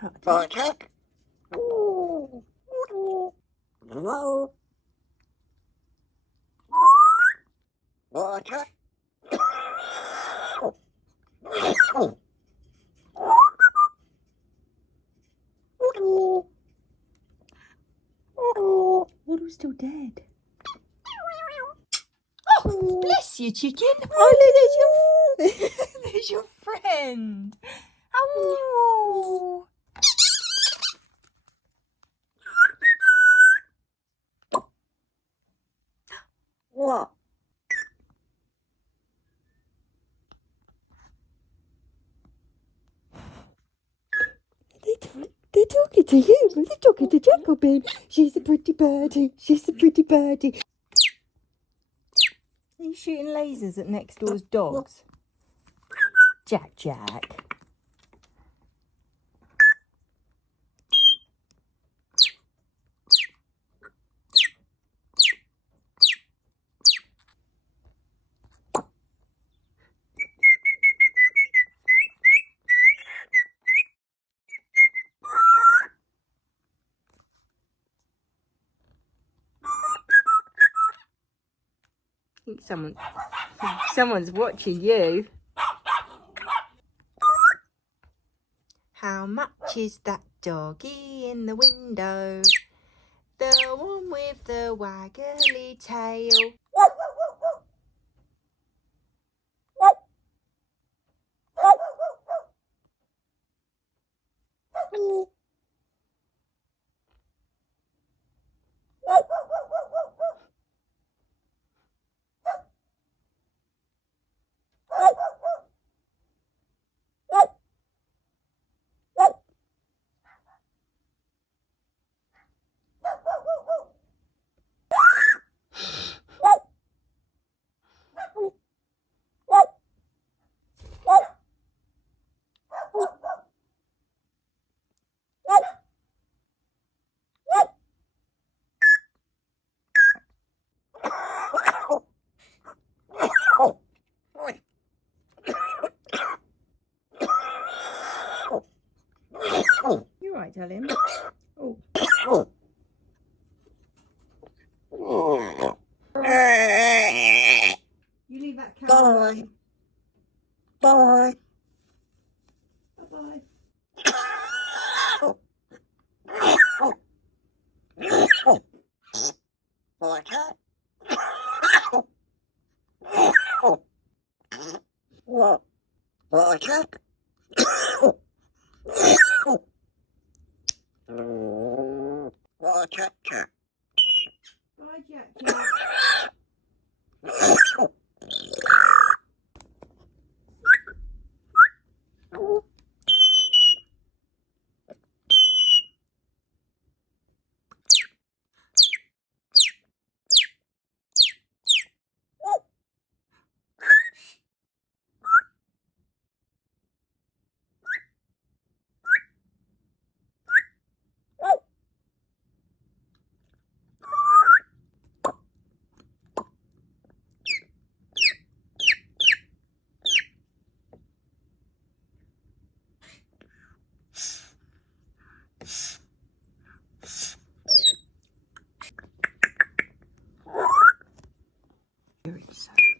cottage. Water. Waddle's still dead. Oh, bless you, chicken. Oh, look, there's your, there's your friend. Oh. What? They're talking to you, but they're talking to Jacobin. She's a pretty birdie. She's a pretty birdie. Are you shooting lasers at next door's dogs? Jack. I think someone's watching you. How much is that doggy in the window? The one with the waggly tail. You're right, darling. Oh. You leave that camera. Bye. Bye. Bye, Jack.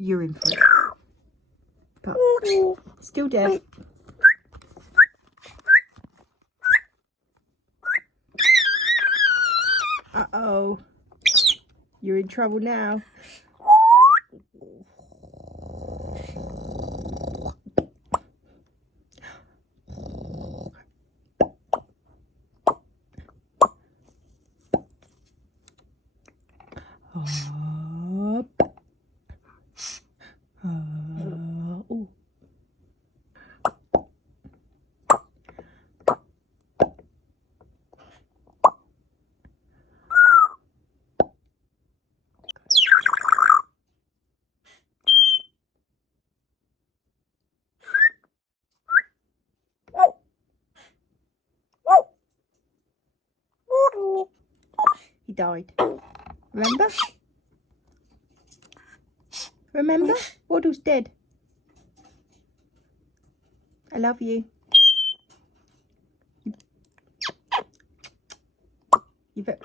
You're in for it. But still dead. Uh-oh. You're in trouble now. Ooh. He died. Remember? Remember? Waddle's dead. I love you. You bet.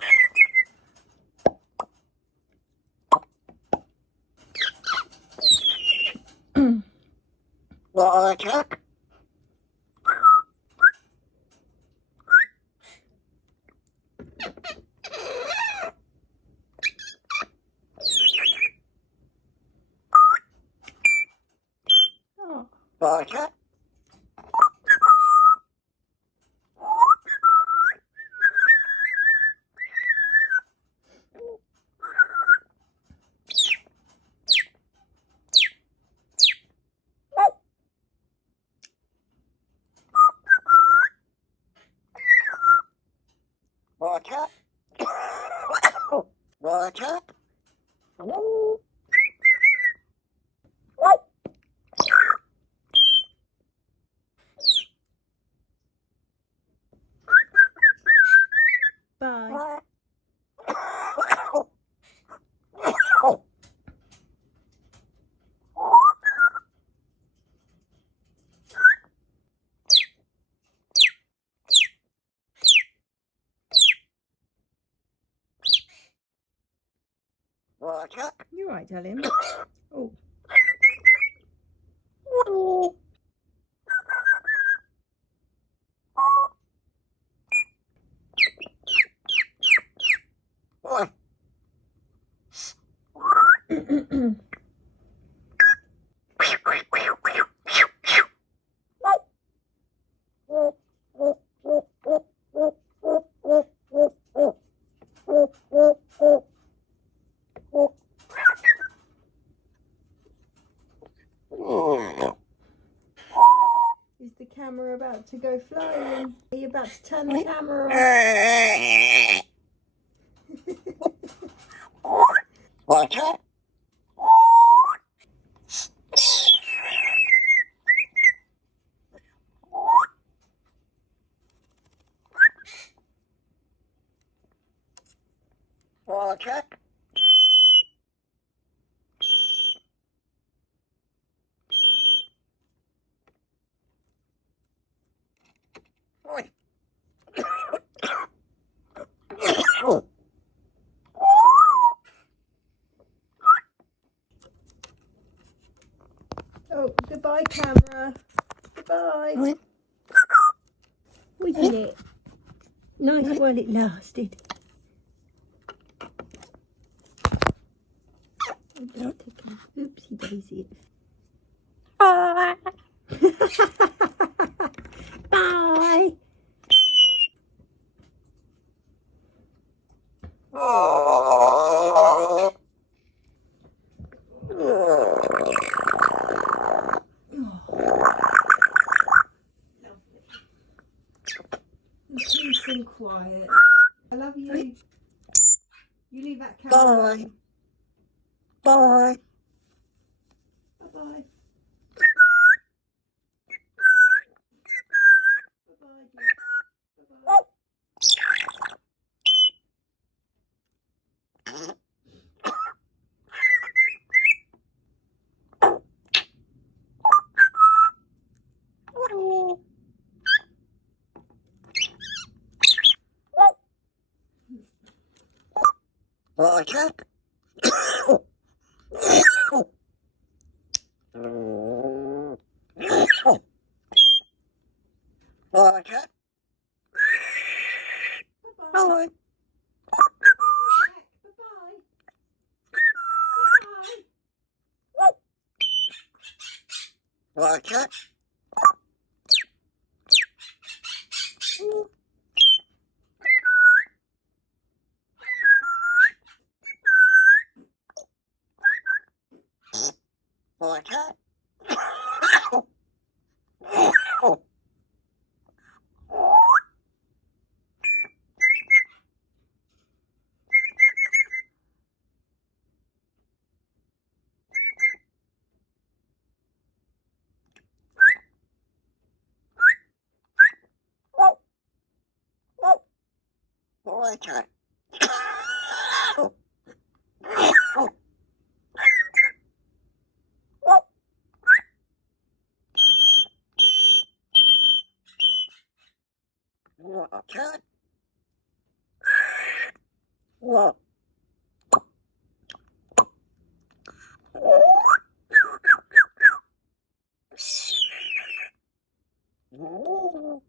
Water. Oh. Water. Water. Water. Bye. Water. You're right, darling. Oh. Is the camera about to go flying? Are you about to turn the camera off? Water. Water. Oh, goodbye, camera. Goodbye. Wasn't it? Nice while it lasted. Oopsie daisy. Bye. Peace and quiet. I love you. You leave that camera. Bye. Bye. Bye-bye. Bye-bye, dear. Bye-bye. Water. Water. Bye-bye. Bye. Water. Water. Water. Water. What? Water.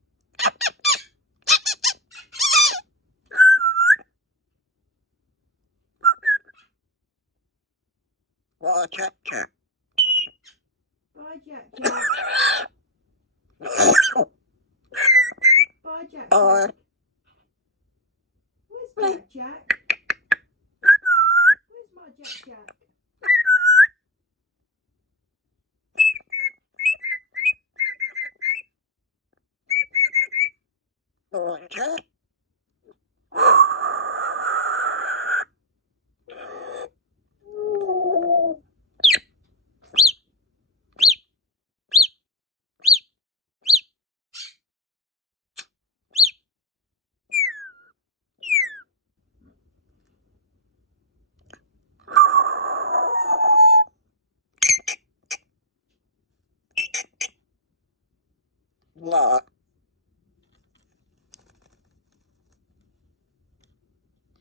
Bye, Jack. Jack. Bye, Jack. Or Jack. Where's Jack? Jack? Where's my Jack? Jack? water. Water.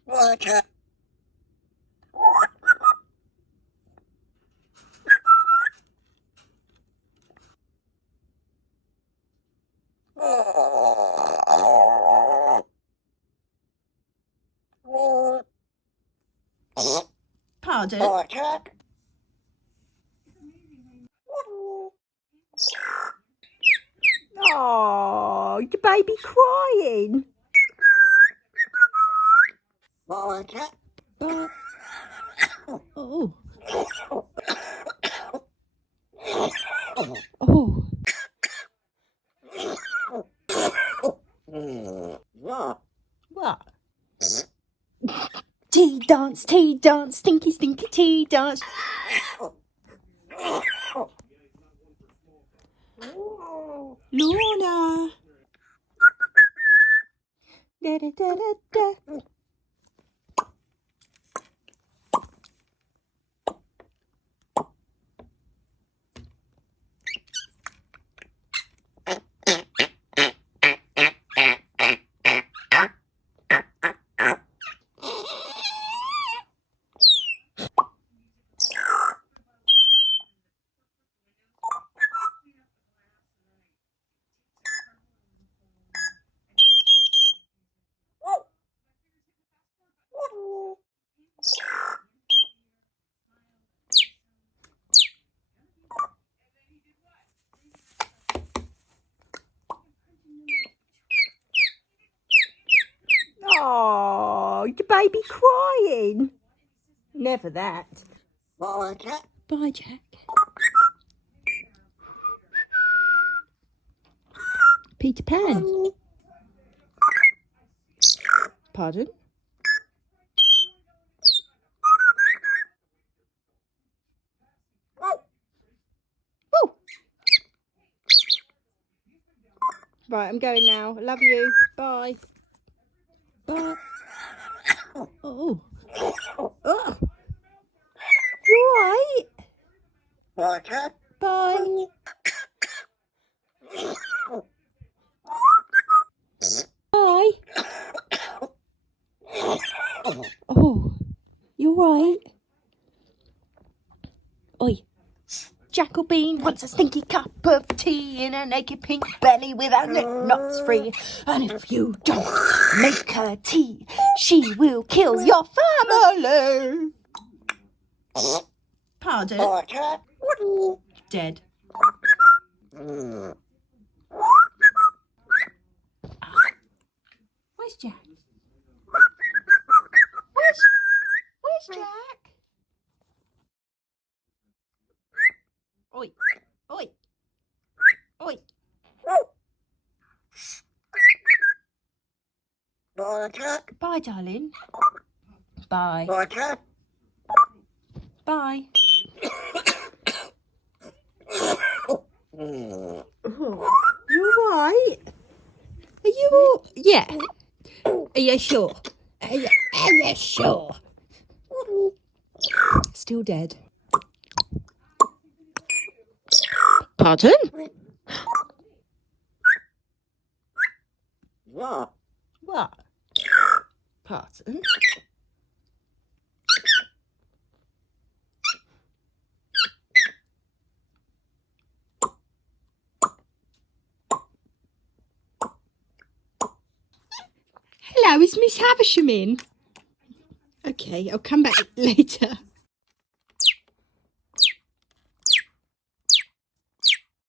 Water. Pardon? Water. Oh, the baby crying. Water. But, oh, oh. What? Tea dance, stinky, stinky tea dance. Luna. Da, da, da, da, da. Oh, the baby crying. Never that. Water. Bye, Jack. Peter Pan. Pardon? Oh. Right, I'm going now. Love you. Bye. Bye. Oh. Oh. You alright? Water. Bye. Bye. Oh. You alright? Oi. Jackal-bean wants a stinky cup of tea in a naked pink belly with her knots free. And if you don't make her tea, she will kill your family. Pardon? Water. Dead. Where's Jack? Where's Jack? Oi. Oi. Oi. Water. Bye, darling. Bye. Water. Bye. You alright? Are you all... Yeah. Are you sure? Are you sure? Still dead. Pardon? What? What? Pardon? Hello, is Miss Havisham in? Okay, I'll come back later.